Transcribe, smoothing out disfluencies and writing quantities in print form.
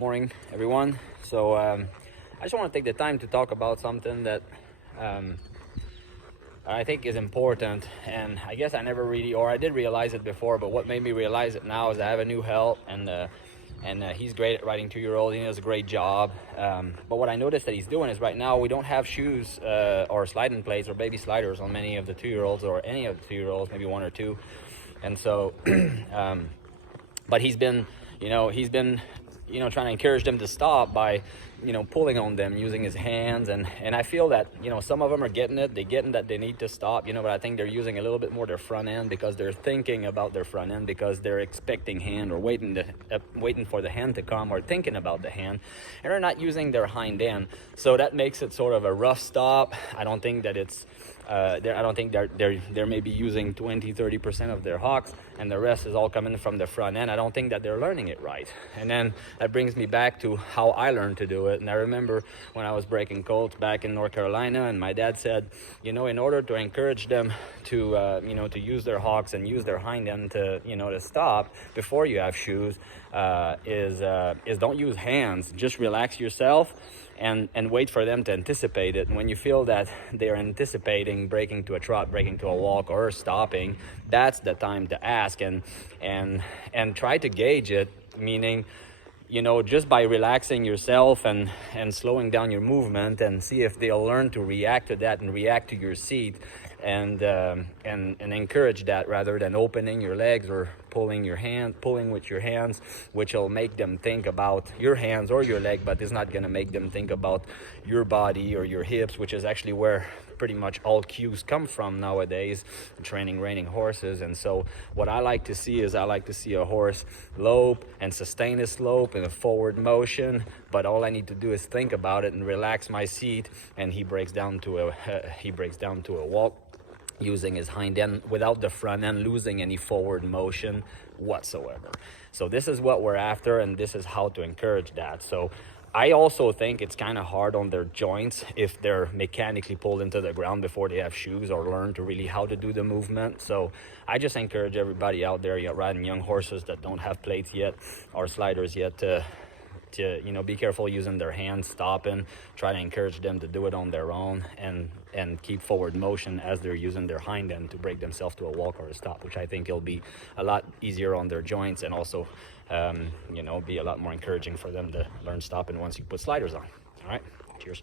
Morning, everyone. So I just want to take the time to talk about something that I think is important, and I guess I never really, or I did realize it before, but what made me realize it now is I have a new help, and he's great at riding 2-year-olds. He does a great job. But what I noticed that he's doing is right now we don't have shoes or sliding plates or baby sliders on many of the 2-year-olds or any of the 2-year-olds, maybe one or two. And so, but he's been trying to encourage them to stop by, pulling on them using his hands. And I feel that, some of them are getting it. They're getting that they need to stop, but I think they're using a little bit more their front end because they're thinking about their front end because they're expecting hand or waiting for the hand to come or thinking about the hand, and they're not using their hind end. So that makes it sort of a rough stop. I don't think that it's, I don't think they're maybe using 20-30% of their hocks, and the rest is all coming from the front end. I don't think that they're learning it right. And then that brings me back to how I learned to do it. And I remember when I was breaking colts back in North Carolina, and my dad said, in order to encourage them to to use their hocks and use their hind end to to stop before you have shoes, is don't use hands. Just relax yourself and wait for them to anticipate it. And when you feel that they're anticipating breaking to a trot, breaking to a walk, or stopping, that's the time to ask and try to gauge it, meaning just by relaxing yourself and slowing down your movement, and see if they'll learn to react to that and react to your seat, and encourage that rather than opening your legs or pulling with your hands, which will make them think about your hands or your leg, but it's not going to make them think about your body or your hips, which is actually where pretty much all cues come from nowadays, training reining horses. And so what I like to see is a horse lope and sustain his slope in a forward motion, but all I need to do is think about it and relax my seat, and he breaks down to a walk using his hind end without the front end losing any forward motion whatsoever. So this is what we're after, and this is how to encourage that. So I also think it's kind of hard on their joints if they're mechanically pulled into the ground before they have shoes or learn to really how to do the movement. So I just encourage everybody out there riding young horses that don't have plates yet or sliders yet to be careful using their hands, stopping, try to encourage them to do it on their own, and keep forward motion as they're using their hind end to break themselves to a walk or a stop, which I think will be a lot easier on their joints, and also be a lot more encouraging for them to learn stopping once you put sliders on. All right, cheers.